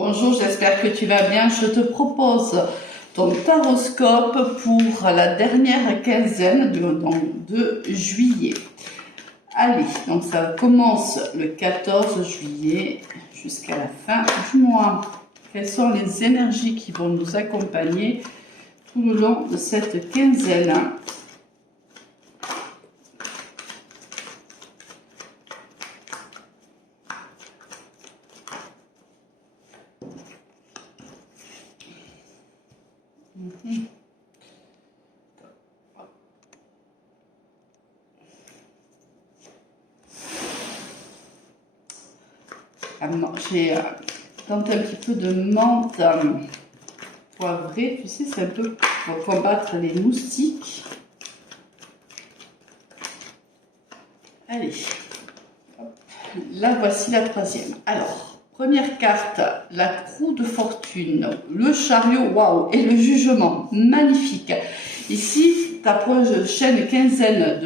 Bonjour, j'espère que tu vas bien. Je te propose ton taroscope pour la dernière quinzaine de juillet. Allez, donc ça commence le 14 juillet jusqu'à la fin du mois. Quelles sont les énergies qui vont nous accompagner tout le long de cette quinzaine? J'ai tenté un petit peu de menthe poivrée, tu sais, c'est un peu pour combattre les moustiques. Allez, hop. Là voici la troisième. Alors, première carte, la roue de fortune, le chariot, waouh, et le jugement, magnifique. Ici, ta prochaine quinzaine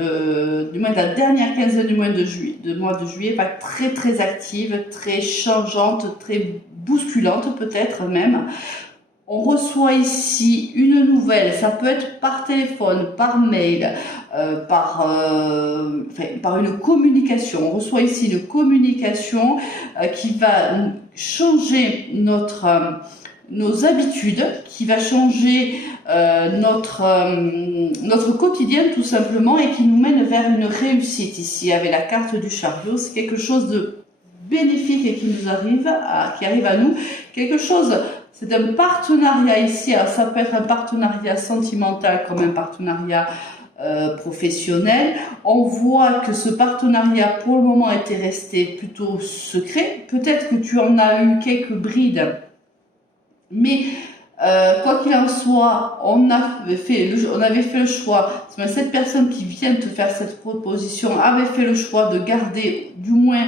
du mois, la dernière quinzaine du mois de juillet va être très très active, très changeante, très bousculante peut-être même. On reçoit ici une nouvelle, ça peut être par téléphone, par mail, par une communication. On reçoit ici une communication qui va changer nos habitudes, qui va changer notre quotidien tout simplement et qui nous mène vers une réussite ici avec la carte du chariot. C'est quelque chose de bénéfique et qui nous arrive, qui arrive à nous, quelque chose. C'est un partenariat ici, alors ça peut être un partenariat sentimental comme un partenariat professionnel. On voit que ce partenariat pour le moment était resté plutôt secret. Peut-être que tu en as eu quelques brides, mais quoi qu'il en soit, on avait fait le choix, cette personne qui vient te faire cette proposition avait fait le choix de garder du moins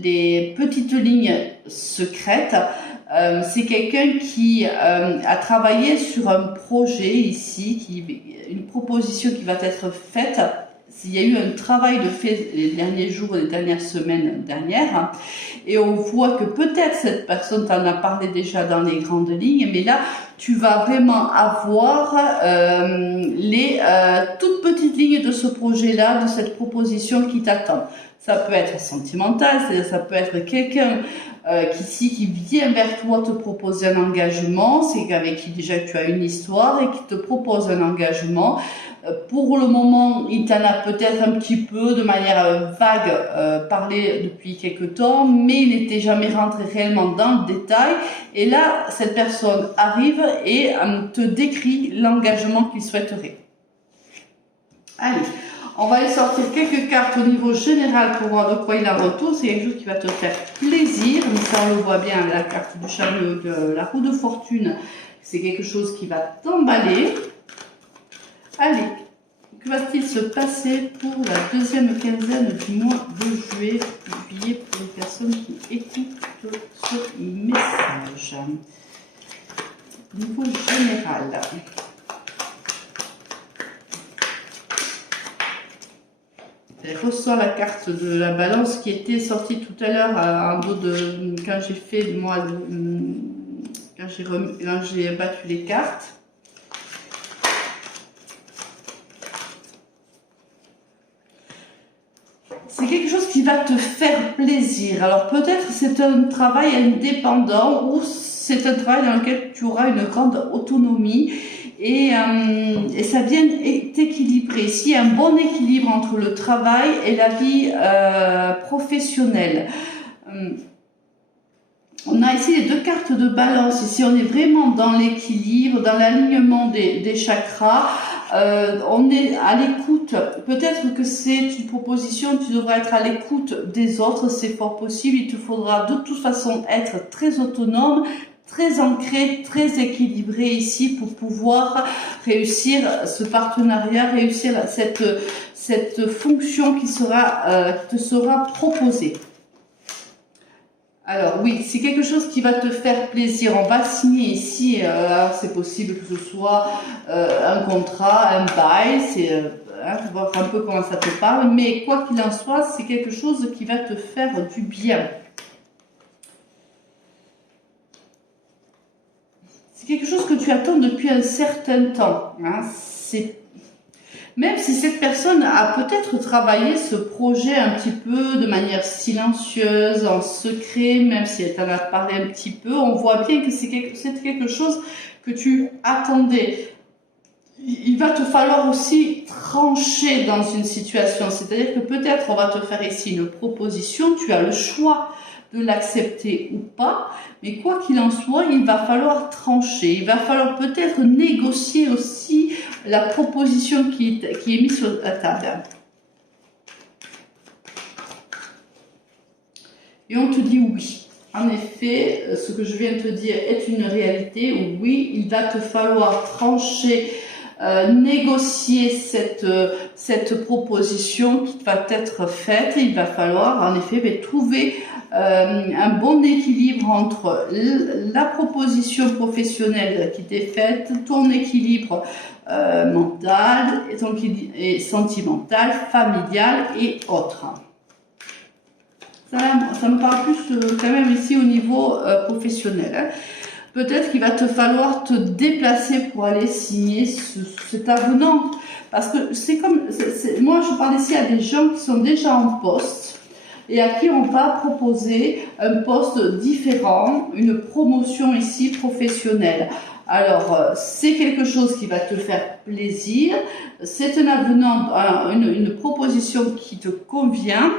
les petites lignes secrètes. C'est quelqu'un qui a travaillé sur un projet ici, une proposition qui va être faite. Il y a eu un travail de fait les derniers jours, les dernières semaines dernières, et on voit que peut-être cette personne t'en a parlé déjà dans les grandes lignes, mais là tu vas vraiment avoir les toutes petites lignes de ce projet-là, de cette proposition qui t'attend. Ça peut être sentimental, ça peut être quelqu'un qui vient vers toi te proposer un engagement, c'est avec qui déjà tu as une histoire et qui te propose un engagement. Pour le moment, il t'en a peut-être un petit peu de manière vague parlé depuis quelque temps, mais il n'était jamais rentré réellement dans le détail. Et là, cette personne arrive et te décrit l'engagement qu'il souhaiterait. Allez, on va aller sortir quelques cartes au niveau général pour voir de quoi il en retourne. C'est quelque chose qui va te faire plaisir, mais ça on le voit bien, la carte du chariot, la roue de fortune, c'est quelque chose qui va t'emballer. Allez, que va-t-il se passer pour la deuxième quinzaine du mois de juillet pour les personnes qui écoutent ce message? Au niveau général. Elle ressort la carte de la balance qui était sortie tout à l'heure en dos de quand j'ai fait moi quand j'ai battu les cartes. C'est quelque chose qui va te faire plaisir. Alors peut-être c'est un travail indépendant ou c'est un travail dans lequel tu auras une grande autonomie et ça vient t'équilibrer. S'il y a un bon équilibre entre le travail et la vie professionnelle. On a ici les deux cartes de balance. Ici, on est vraiment dans l'équilibre, dans l'alignement des chakras. On est à l'écoute. Peut-être que c'est une proposition, tu devras être à l'écoute des autres, c'est fort possible. Il te faudra de toute façon être très autonome, très ancré, très équilibré ici pour pouvoir réussir ce partenariat, réussir cette fonction qui te sera proposée. Alors oui, c'est quelque chose qui va te faire plaisir. On va signer ici, c'est possible que ce soit un contrat, un bail, voir un peu comment ça te parle, mais quoi qu'il en soit, c'est quelque chose qui va te faire du bien. c'est quelque chose que tu attends depuis un certain temps. Hein. Même si cette personne a peut-être travaillé ce projet un petit peu de manière silencieuse, en secret, même si elle t'en a parlé un petit peu, on voit bien que c'est quelque chose que tu attendais. Il va te falloir aussi trancher dans une situation, c'est-à-dire que peut-être on va te faire ici une proposition, tu as le choix de l'accepter ou pas, mais quoi qu'il en soit, il va falloir trancher, il va falloir peut-être négocier aussi la proposition qui est mise sur la table. Et on te dit oui. En effet, ce que je viens de te dire est une réalité. Oui, il va te falloir trancher, négocier cette proposition qui va être faite. Il va falloir en effet trouver un bon équilibre entre la proposition professionnelle qui t'est faite, ton équilibre mental, et sentimental, familial et autres. Ça me parle plus quand même ici au niveau professionnel. Hein. Peut-être qu'il va te falloir te déplacer pour aller signer cet avenant. Parce que c'est comme... moi, je parle ici à des gens qui sont déjà en poste et à qui on va proposer un poste différent, une promotion ici professionnelle. Alors, c'est quelque chose qui va te faire plaisir. C'est un avenant, une proposition qui te convient.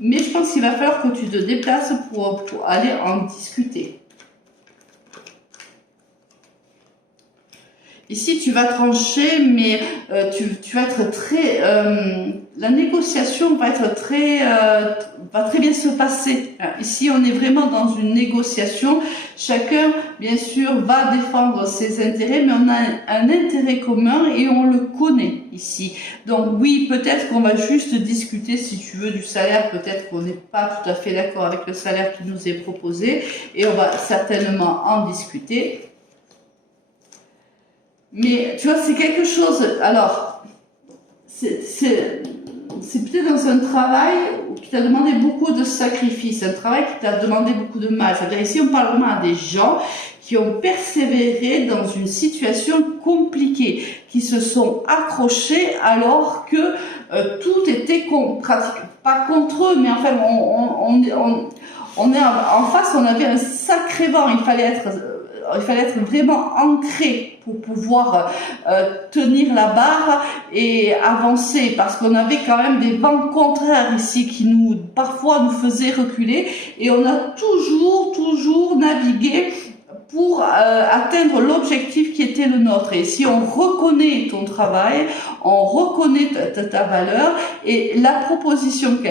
Mais je pense qu'il va falloir que tu te déplaces pour aller en discuter. Ici, tu vas trancher, mais tu vas être très... la négociation va être va très bien se passer. Ici, on est vraiment dans une négociation. Chacun, bien sûr, va défendre ses intérêts, mais on a un intérêt commun et on le connaît ici. Donc oui, peut-être qu'on va juste discuter, si tu veux, du salaire. Peut-être qu'on n'est pas tout à fait d'accord avec le salaire qui nous est proposé et on va certainement en discuter. Mais tu vois, c'est quelque chose, alors, c'est peut-être dans un travail qui t'a demandé beaucoup de sacrifices, un travail qui t'a demandé beaucoup de mal. C'est-à-dire ici, on parle vraiment à des gens qui ont persévéré dans une situation compliquée, qui se sont accrochés alors que tout était pas contre eux, mais enfin, on est en face, on avait un sacré vent, il fallait être vraiment ancré pour pouvoir tenir la barre et avancer, parce qu'on avait quand même des vents contraires ici qui parfois nous faisaient reculer, et on a toujours navigué pour atteindre l'objectif qui était le nôtre. Et si on reconnaît ton travail, on reconnaît ta valeur, et la proposition qui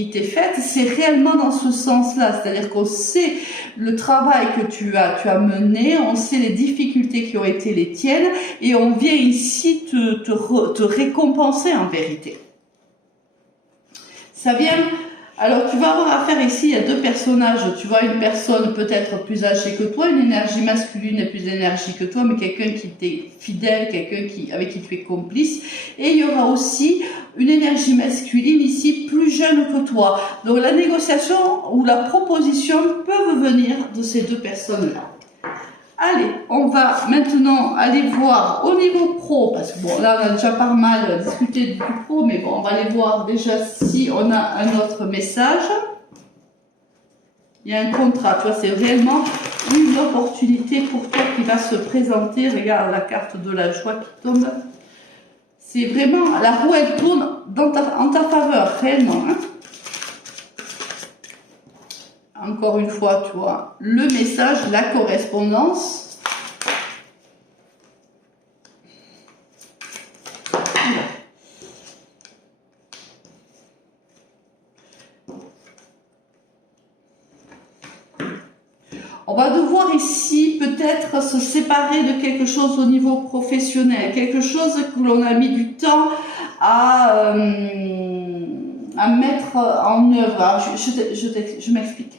était faite, c'est réellement dans ce sens-là. C'est-à-dire qu'on sait le travail que tu as mené, on sait les difficultés qui ont été les tiennes, et on vient ici te récompenser en vérité. Ça vient... Alors, tu vas avoir affaire ici à deux personnages. Tu vois une personne peut-être plus âgée que toi, une énergie masculine et plus d'énergie que toi, mais quelqu'un qui t'est fidèle, quelqu'un avec qui tu es complice. Et il y aura aussi une énergie masculine ici plus jeune que toi. Donc, la négociation ou la proposition peuvent venir de ces deux personnes-là. Allez, on va maintenant aller voir au niveau pro, parce que bon, là on a déjà pas mal discuté du pro, mais bon, on va aller voir déjà si on a un autre message. Il y a un contrat, tu vois, c'est réellement une opportunité pour toi qui va se présenter. Regarde la carte de la joie qui tombe. C'est vraiment, la roue elle tourne en ta faveur, réellement. Hein. Encore une fois, tu vois, le message, la correspondance. On va devoir ici peut-être se séparer de quelque chose au niveau professionnel, quelque chose que l'on a mis du temps à mettre en œuvre. Alors, je m'explique.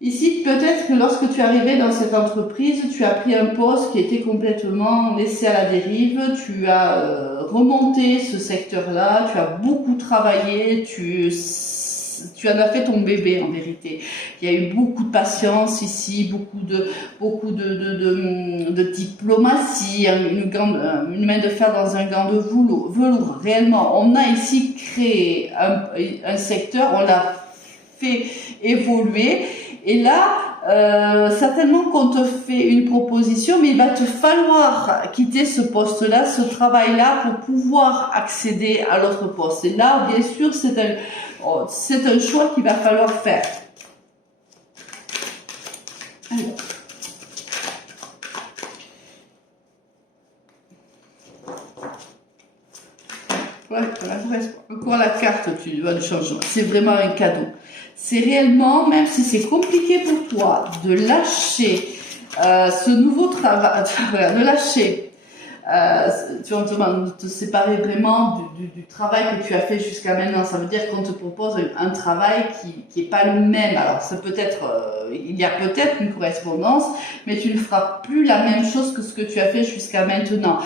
Ici, peut-être que lorsque tu es arrivé dans cette entreprise, tu as pris un poste qui était complètement laissé à la dérive, tu as remonté ce secteur-là, tu as beaucoup travaillé, tu en as fait ton bébé en vérité. il y a eu beaucoup de patience ici, de diplomatie, une main de fer dans un gant de velours. Réellement, on a ici créé un secteur, on l'a fait évoluer. Et là, certainement qu'on te fait une proposition, mais il va te falloir quitter ce poste-là, ce travail-là, pour pouvoir accéder à l'autre poste. Et là, bien sûr, c'est un choix qu'il va falloir faire. Alors. Ouais, encore la carte tu vois, du changement. C'est vraiment un cadeau. C'est réellement, même si c'est compliqué pour toi de lâcher ce nouveau travail, de lâcher, tu vas de te séparer vraiment du travail que tu as fait jusqu'à maintenant. Ça veut dire qu'on te propose un travail qui est pas le même. Alors, ça peut être, il y a peut-être une correspondance, mais tu ne feras plus la même chose que ce que tu as fait jusqu'à maintenant.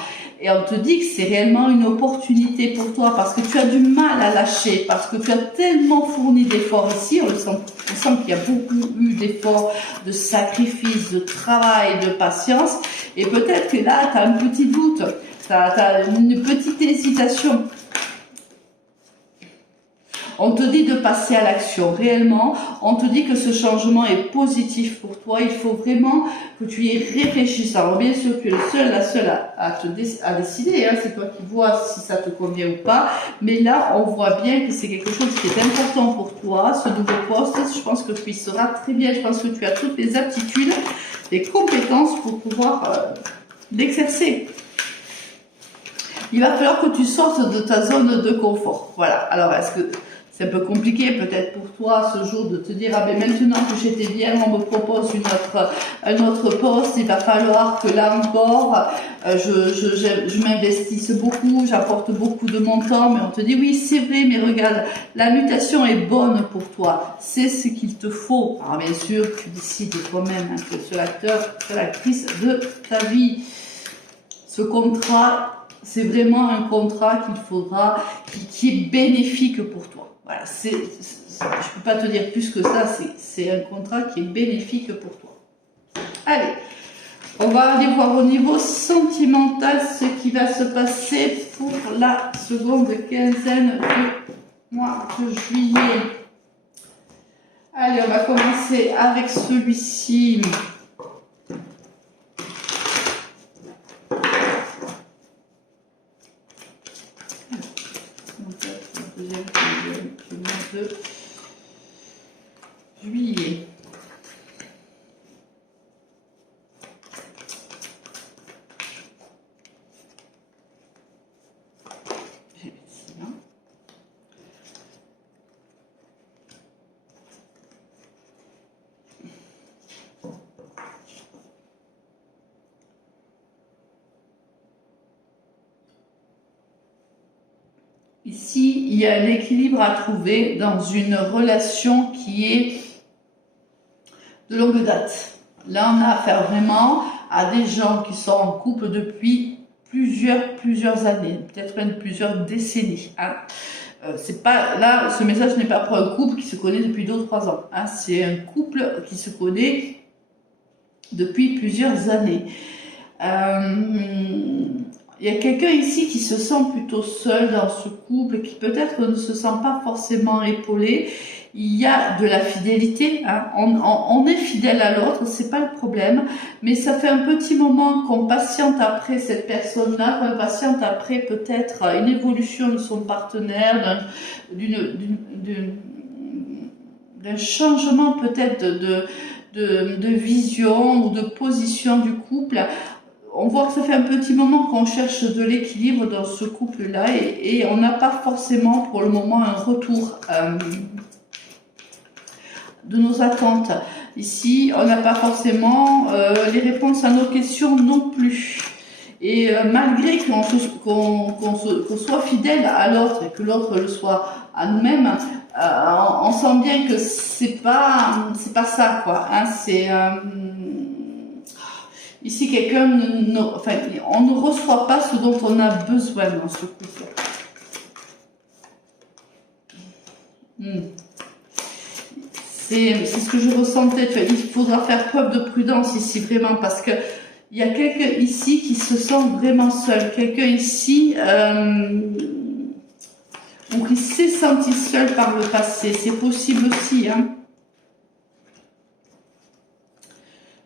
Et on te dit que c'est réellement une opportunité pour toi parce que tu as du mal à lâcher, parce que tu as tellement fourni d'efforts ici. On sent qu'il y a beaucoup eu d'efforts, de sacrifices, de travail, de patience. Et peut-être que là, tu as un petit doute, tu as une petite hésitation. On te dit de passer à l'action, réellement, on te dit que ce changement est positif pour toi, il faut vraiment que tu y réfléchisses. Alors bien sûr, tu es la seule à décider, hein, c'est toi qui vois si ça te convient ou pas, mais là, on voit bien que c'est quelque chose qui est important pour toi, ce nouveau poste, je pense que tu y seras très bien, je pense que tu as toutes les aptitudes, les compétences pour pouvoir l'exercer. Il va falloir que tu sortes de ta zone de confort. Voilà, alors est-ce que c'est un peu compliqué peut-être pour toi ce jour de te dire ah ben maintenant que j'étais bien, on me propose un autre poste, il va falloir que là encore je m'investisse beaucoup, j'apporte beaucoup de mon temps, mais on te dit oui c'est vrai, mais regarde, la mutation est bonne pour toi, c'est ce qu'il te faut. Alors bien sûr tu décides toi-même hein, que ce l'acteur, c'est l'actrice de ta vie. Ce contrat, c'est vraiment un contrat qu'il faudra, qui est bénéfique pour toi. Voilà, je peux pas te dire plus que ça, c'est un contrat qui est bénéfique pour toi. Allez, on va aller voir au niveau sentimental ce qui va se passer pour la seconde quinzaine du mois de juillet. Allez, on va commencer avec celui-ci. De juillet. Ici, il y a un équilibre à trouver dans une relation qui est de longue date. Là, on a affaire vraiment à des gens qui sont en couple depuis plusieurs années, peut-être même plusieurs décennies. Hein. C'est pas là, ce message n'est pas pour un couple qui se connaît depuis 2 ou 3 ans. Hein. C'est un couple qui se connaît depuis plusieurs années. Il y a quelqu'un ici qui se sent plutôt seul dans ce couple, qui peut-être ne se sent pas forcément épaulé. Il y a de la fidélité, hein. On est fidèle à l'autre, c'est pas le problème, mais ça fait un petit moment qu'on patiente après cette personne-là, qu'on patiente après peut-être une évolution de son partenaire, d'un changement peut-être de vision ou de position du couple. On voit que ça fait un petit moment qu'on cherche de l'équilibre dans ce couple-là et on n'a pas forcément pour le moment un retour de nos attentes. Ici, on n'a pas forcément les réponses à nos questions non plus. Et malgré qu'on soit fidèle à l'autre et que l'autre le soit à nous-mêmes, on sent bien que c'est pas ça quoi. Hein, c'est ici, quelqu'un, on ne reçoit pas ce dont on a besoin dans ce couple. c'est ce que je ressentais, tu vois. Il faudra faire preuve de prudence ici, vraiment, parce que il y a quelqu'un ici qui se sent vraiment seul. Quelqu'un ici, donc il s'est senti seul par le passé. C'est possible aussi, hein.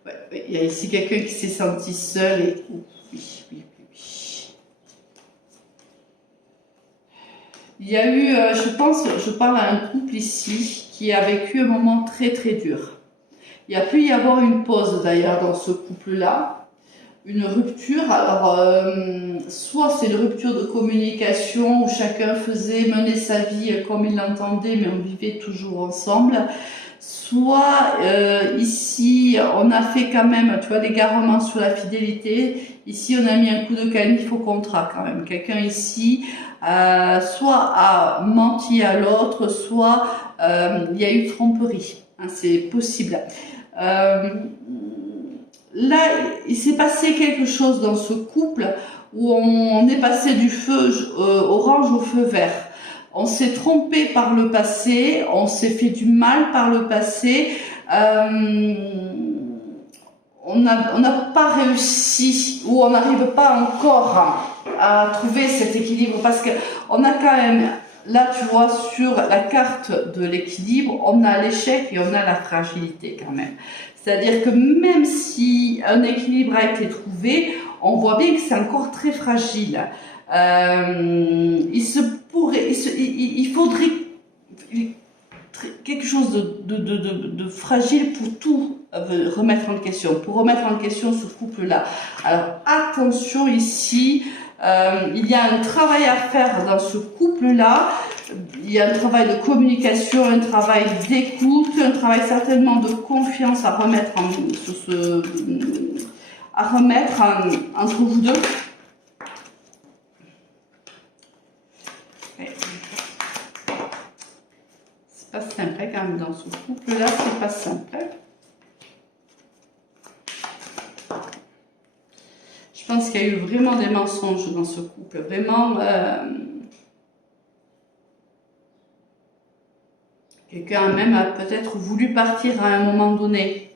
Ouais, il y a ici quelqu'un qui s'est senti seul et... Oh, oui, oui, oui, oui. Il y a eu, je pense, je parle à un couple ici qui a vécu un moment très très dur. Il y a pu y avoir une pause d'ailleurs dans ce couple-là, une rupture. Alors, soit c'est une rupture de communication où chacun menait sa vie comme il l'entendait, mais on vivait toujours ensemble. Soit ici, on a fait quand même, tu vois, l'égarement sur la fidélité. Ici, on a mis un coup de canif au contrat quand même. Quelqu'un ici, soit a menti à l'autre, soit il y a eu tromperie. Hein, c'est possible. Là, il s'est passé quelque chose dans ce couple où on est passé du feu orange au feu vert. On s'est trompé par le passé, on s'est fait du mal par le passé, on n'a pas réussi ou on n'arrive pas encore à trouver cet équilibre parce que on a quand même, là tu vois sur la carte de l'équilibre, on a l'échec et on a la fragilité quand même. C'est-à-dire que même si un équilibre a été trouvé, on voit bien que c'est encore très fragile. Il faudrait quelque chose de fragile pour tout remettre en question, pour remettre en question ce couple-là. Alors attention ici, il y a un travail à faire dans ce couple-là. Il y a un travail de communication, un travail d'écoute, un travail certainement de confiance à remettre entre vous deux. C'est pas simple hein, quand même dans ce couple-là, c'est pas simple. Je pense qu'il y a eu vraiment des mensonges dans ce couple, vraiment. Quelqu'un même a peut-être voulu partir à un moment donné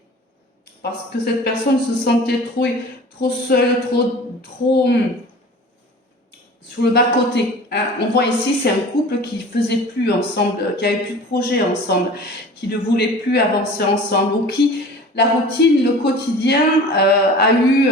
parce que cette personne se sentait trop seule, trop sur le bas-côté. Hein. On voit ici, c'est un couple qui faisait plus ensemble, qui avait plus de projet ensemble, qui ne voulait plus avancer ensemble, ou qui, la routine, le quotidien a eu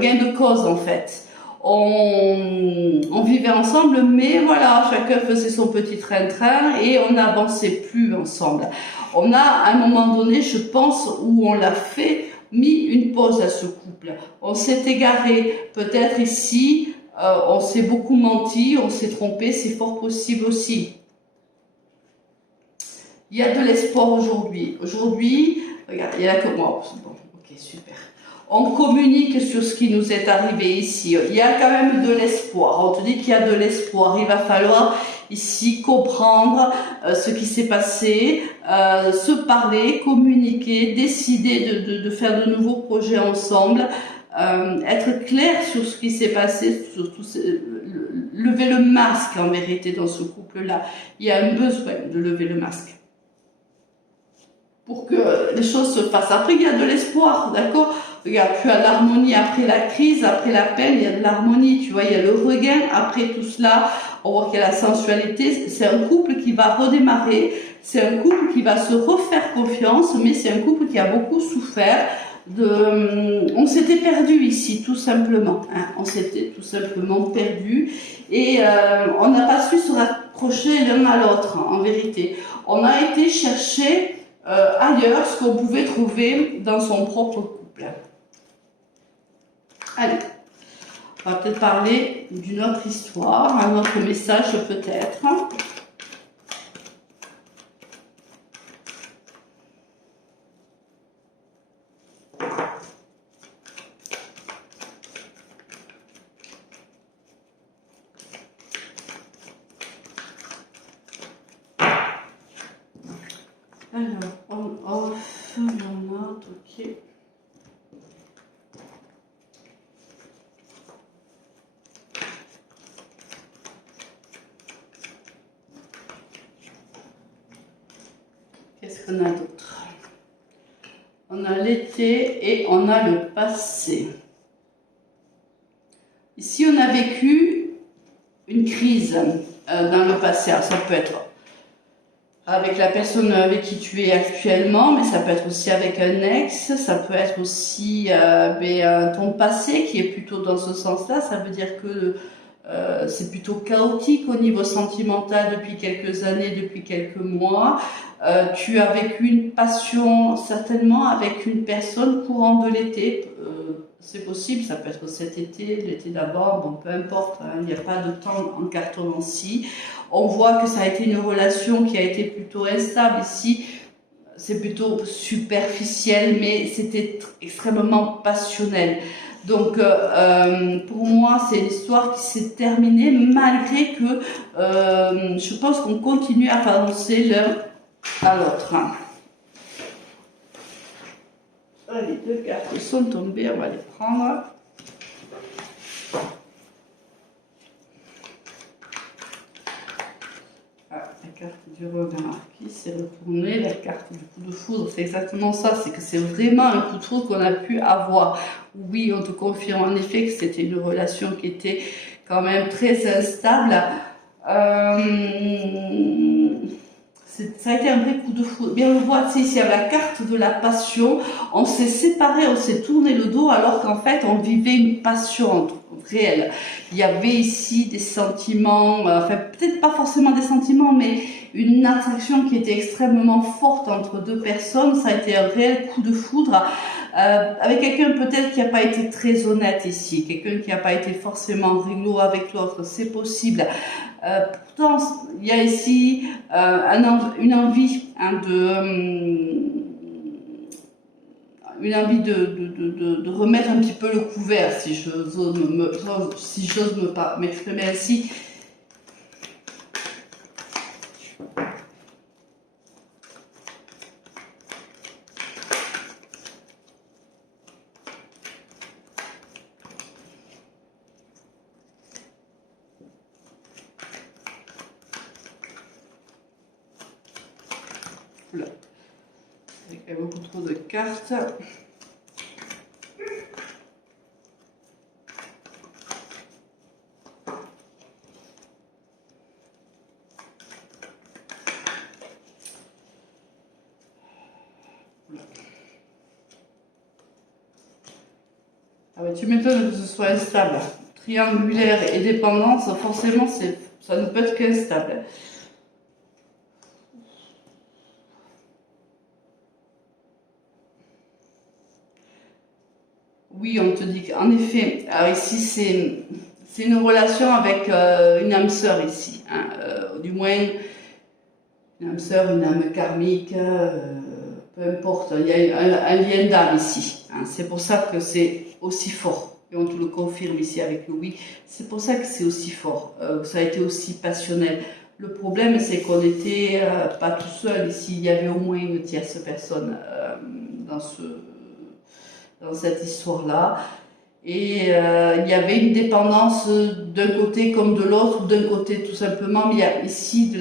gain de cause en fait. On vivait ensemble, mais voilà, chacun faisait son petit train-train et on n'avançait plus ensemble. On a, à un moment donné, je pense, où on l'a fait, mis une pause à ce couple. On s'est égaré, peut-être ici, on s'est beaucoup menti, on s'est trompé, c'est fort possible aussi. Il y a de l'espoir aujourd'hui. Aujourd'hui, regarde, il y a que moi. Bon, ok, super. On communique sur ce qui nous est arrivé ici. Il y a quand même de l'espoir. On te dit qu'il y a de l'espoir. Il va falloir ici comprendre ce qui s'est passé, se parler, communiquer, décider de faire de nouveaux projets ensemble, être clair sur ce qui s'est passé, surtout lever le masque en vérité dans ce couple-là. Il y a un besoin de lever le masque pour que les choses se passent. Après, il y a de l'espoir, d'accord? Regarde, tu as l'harmonie après la crise, après la peine, il y a de l'harmonie, tu vois, il y a le regain après tout cela, on voit qu'il y a la sensualité, c'est un couple qui va redémarrer, c'est un couple qui va se refaire confiance, mais c'est un couple qui a beaucoup souffert on s'était perdu ici, tout simplement, hein, on s'était tout simplement perdu, et on n'a pas su se raccrocher l'un à l'autre, hein, en vérité. On a été chercher ailleurs ce qu'on pouvait trouver dans son propre couple. Allez, on va peut-être parler d'une autre histoire, un autre message peut-être. Alors, on-off, on note, ok. Qu'est-ce qu'on a d'autre? On a l'été et on a le passé. Ici, on a vécu une crise dans le passé. Alors, ça peut être avec la personne avec qui tu es actuellement, mais ça peut être aussi avec un ex, ça peut être aussi ton passé qui est plutôt dans ce sens-là. Ça veut dire que c'est plutôt chaotique au niveau sentimental depuis quelques années, depuis quelques mois. Tu as vécu une passion certainement avec une personne courant de l'été. C'est possible, ça peut être cet été, l'été d'abord, bon peu importe, hein, il n'y a pas de temps en cartomancie. On voit que ça a été une relation qui a été plutôt instable ici. C'est plutôt superficiel, mais c'était extrêmement passionnel. Donc, pour moi, c'est une histoire qui s'est terminée malgré que je pense qu'on continue à avancer l'un à l'autre. Les deux cartes sont tombées, on va les prendre. La carte du regard qui s'est retournée, la carte du coup de foudre, c'est exactement ça, c'est que c'est vraiment un coup de foudre qu'on a pu avoir. Oui, on te confirme en effet que c'était une relation qui était quand même très instable. Ça a été un vrai coup de foudre. Bien, on le voit, ici, à la carte de la passion, on s'est séparés, on s'est tourné le dos, alors qu'en fait, on vivait une passion réelle. Il y avait ici des sentiments, enfin, peut-être pas forcément des sentiments, mais une attraction qui était extrêmement forte entre deux personnes. Ça a été un réel coup de foudre. Avec quelqu'un peut-être qui n'a pas été très honnête ici, quelqu'un qui n'a pas été forcément réglo avec l'autre, c'est possible. Pourtant, il y a ici une envie de remettre un petit peu le couvert, si j'ose m'exprimer ainsi. Là. Il y a beaucoup trop de cartes. Ah bah, tu m'étonnes que ce soit instable. Triangulaire et dépendance, forcément, ça ne peut être qu'instable. Oui, on te dit qu'en effet, alors ici c'est une relation avec une âme sœur ici, hein, du moins une âme sœur, une âme karmique, peu importe, il y a un lien d'âme ici, hein, c'est pour ça que c'est aussi fort, et on te le confirme ici avec le oui, c'est pour ça que c'est aussi fort, ça a été aussi passionnel. Le problème c'est qu'on n'était pas tout seul ici, il y avait au moins une tierce personne dans cette histoire-là. Et il y avait une dépendance d'un côté comme de l'autre, d'un côté tout simplement, mais il y a ici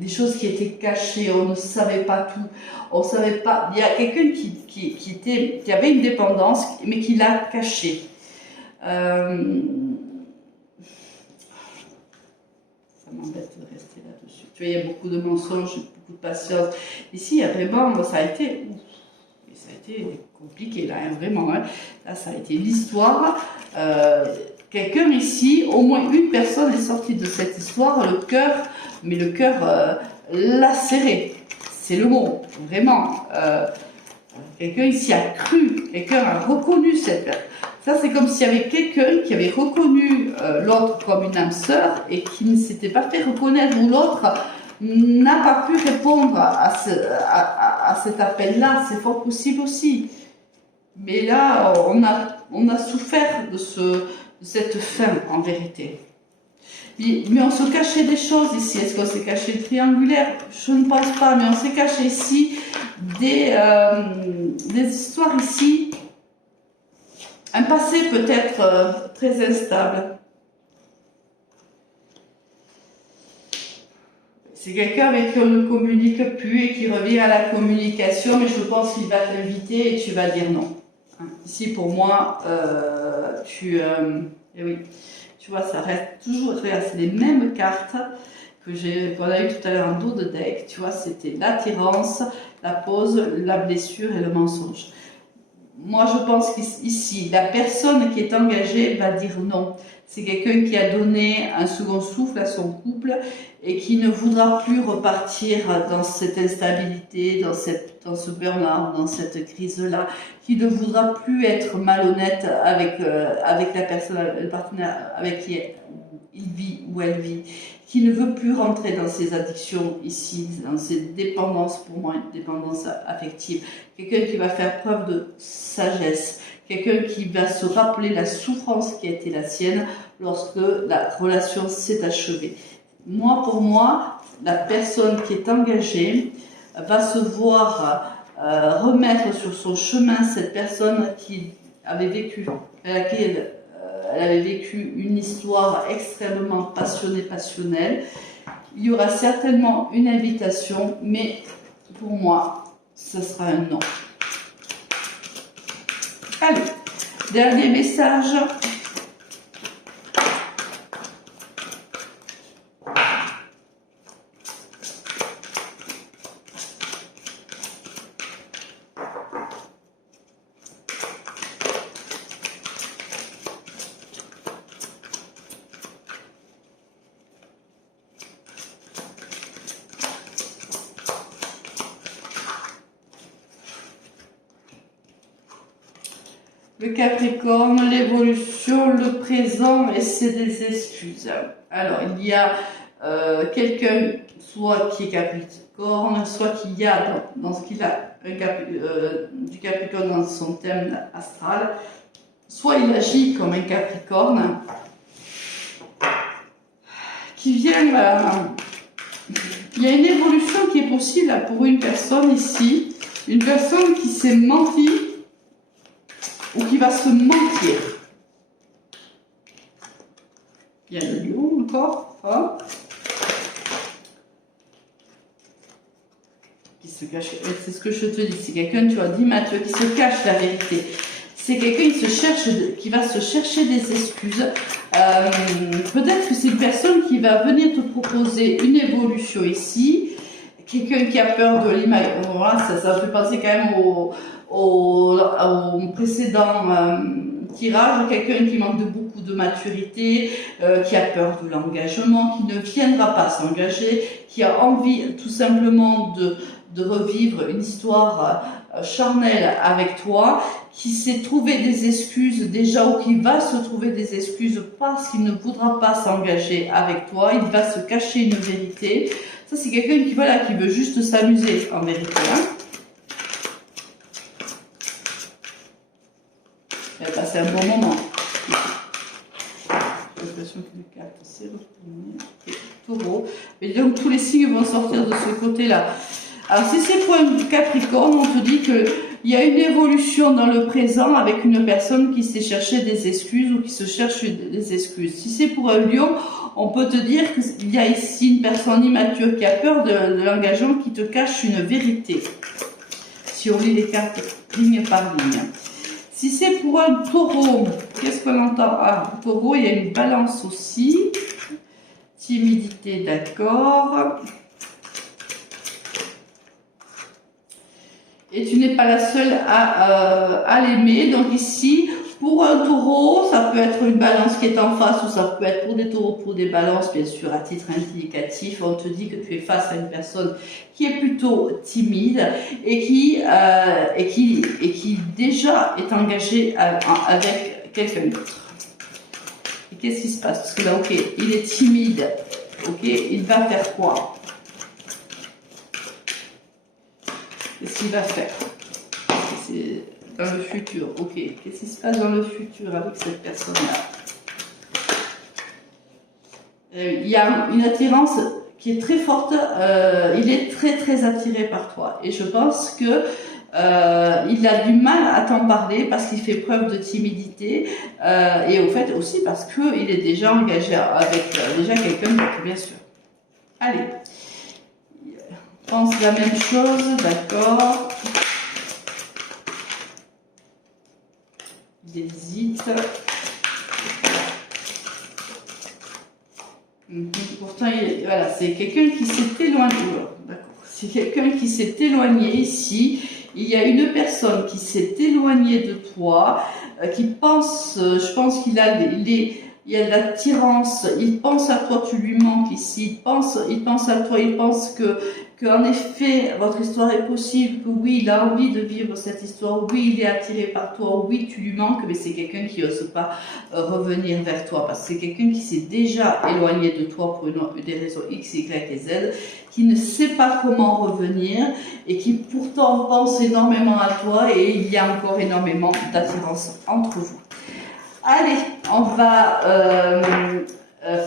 des choses qui étaient cachées, on ne savait pas tout, on savait pas, il y a quelqu'un qui avait une dépendance, mais qui l'a cachée. Ça m'embête de rester là-dessus. Tu vois, il y a beaucoup de mensonges, beaucoup de patience. Ici, il y a vraiment, ça a été compliqué là, hein, vraiment. Hein. Là, ça a été l'histoire. Quelqu'un ici, au moins une personne est sortie de cette histoire, le cœur, mais le cœur lacéré. C'est le mot, vraiment. Quelqu'un ici a cru, quelqu'un a reconnu cette. Ça, c'est comme s'il y avait quelqu'un qui avait reconnu l'autre comme une âme sœur et qui ne s'était pas fait reconnaître, ou l'autre n'a pas pu répondre à cet appel-là. C'est fort possible aussi. Mais là, on a souffert de cette fin, en vérité. Mais on se cachait des choses ici. Est-ce qu'on s'est caché le triangulaire? Je ne pense pas, mais on s'est caché ici des histoires ici. Un passé peut-être très instable. C'est quelqu'un avec qui on ne communique plus et qui revient à la communication, mais je pense qu'il va t'inviter et tu vas dire non. Ici, pour moi, eh oui, tu vois, ça reste toujours, regarde, c'est les mêmes cartes qu'on a eu tout à l'heure en dos de deck. Tu vois, c'était l'attirance, la pause, la blessure et le mensonge. Moi, je pense qu'ici, la personne qui est engagée va dire non. C'est quelqu'un qui a donné un second souffle à son couple et qui ne voudra plus repartir dans cette instabilité, dans ce burn-out, dans cette crise-là, qui ne voudra plus être malhonnête avec la personne, le partenaire avec qui il vit ou elle vit, qui ne veut plus rentrer dans ces addictions ici, dans ces dépendances, pour moi, une dépendance affective. Quelqu'un qui va faire preuve de sagesse, quelqu'un qui va se rappeler la souffrance qui a été la sienne lorsque la relation s'est achevée. Moi, pour moi, la personne qui est engagée va se voir remettre sur son chemin cette personne qui avait vécu, à laquelle elle avait vécu une histoire extrêmement passionnelle. Il y aura certainement une invitation, mais pour moi, ce sera un non. Allez, dernier message. Le Capricorne, l'évolution, le présent, et c'est des excuses. Alors, il y a quelqu'un, soit qui est Capricorne, soit qui a, dans ce qu'il a du Capricorne dans son thème astral, soit il agit comme un Capricorne, qui vient... il y a une évolution qui est possible pour une personne ici, une personne qui s'est menti, ou qui va se mentir. Il y a le lion encore, hein, qui se cache. C'est ce que je te dis. C'est quelqu'un, tu vois, dit Mathieu, qui se cache la vérité. C'est quelqu'un qui va se chercher des excuses. Peut-être que c'est une personne qui va venir te proposer une évolution ici. Quelqu'un qui a peur de l'image. Voilà, ça fait penser quand même au précédent tirage, quelqu'un qui manque de beaucoup de maturité, qui a peur de l'engagement, qui ne viendra pas s'engager, qui a envie tout simplement de revivre une histoire charnelle avec toi, qui s'est trouvé des excuses déjà ou qui va se trouver des excuses parce qu'il ne voudra pas s'engager avec toi, il va se cacher une vérité. Ça, c'est quelqu'un qui, voilà, qui veut juste s'amuser en vérité. Hein. Il va passer un bon moment. J'ai l'impression que les cartes s'est retourné. Taureau. Et donc, tous les signes vont sortir de ce côté-là. Alors, si c'est pour un Capricorne, on te dit qu'il y a une évolution dans le présent avec une personne qui s'est cherché des excuses ou qui se cherche des excuses. Si c'est pour un Lion, on peut te dire qu'il y a ici une personne immature qui a peur de l'engagement, qui te cache une vérité. Si on lit les cartes ligne par ligne. Si c'est pour un Taureau, qu'est-ce qu'on entend? Ah, Taureau, il y a une balance aussi. Timidité, d'accord. Et tu n'es pas la seule à l'aimer. Donc ici, pour un Taureau, ça peut être une balance qui est en face ou ça peut être pour des Taureaux, pour des balances, bien sûr, à titre indicatif. On te dit que tu es face à une personne qui est plutôt timide et qui déjà est engagée avec quelqu'un d'autre. Et qu'est-ce qui se passe? Parce que là, ok, il est timide. Ok, il va faire quoi? Qu'est-ce qu'il va faire? C'est dans le futur. Ok, qu'est-ce qui se passe dans le futur avec cette personne-là? Il y a une attirance qui est très forte. Il est très très attiré par toi. Et je pense que il a du mal à t'en parler parce qu'il fait preuve de timidité. Et au fait aussi parce qu'il est déjà engagé avec déjà quelqu'un d'autre, bien sûr. Allez. pense la même chose, d'accord. Il hésite. Pourtant, voilà, c'est quelqu'un qui s'est éloigné. D'accord. C'est quelqu'un qui s'est éloigné ici. Il y a une personne qui s'est éloignée de toi, qui pense, je pense qu'il a il y a de l'attirance, il pense à toi, tu lui manques ici, il pense à toi, il pense que en effet, votre histoire est possible, que oui, il a envie de vivre cette histoire, oui, il est attiré par toi, oui, tu lui manques, mais c'est quelqu'un qui n'ose pas revenir vers toi, parce que c'est quelqu'un qui s'est déjà éloigné de toi pour des raisons X, Y et Z, qui ne sait pas comment revenir, et qui pourtant pense énormément à toi, et il y a encore énormément d'attirance entre vous. Allez, on va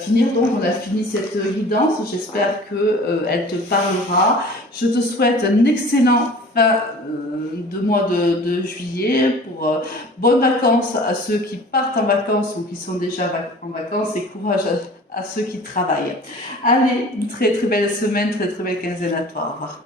finir, donc on a fini cette guidance, j'espère que elle te parlera. Je te souhaite un excellent fin de mois de juillet, pour bonnes vacances à ceux qui partent en vacances ou qui sont déjà en vacances, et courage à ceux qui travaillent. Allez, une très très belle semaine, très très belle quinzaine à toi, au revoir.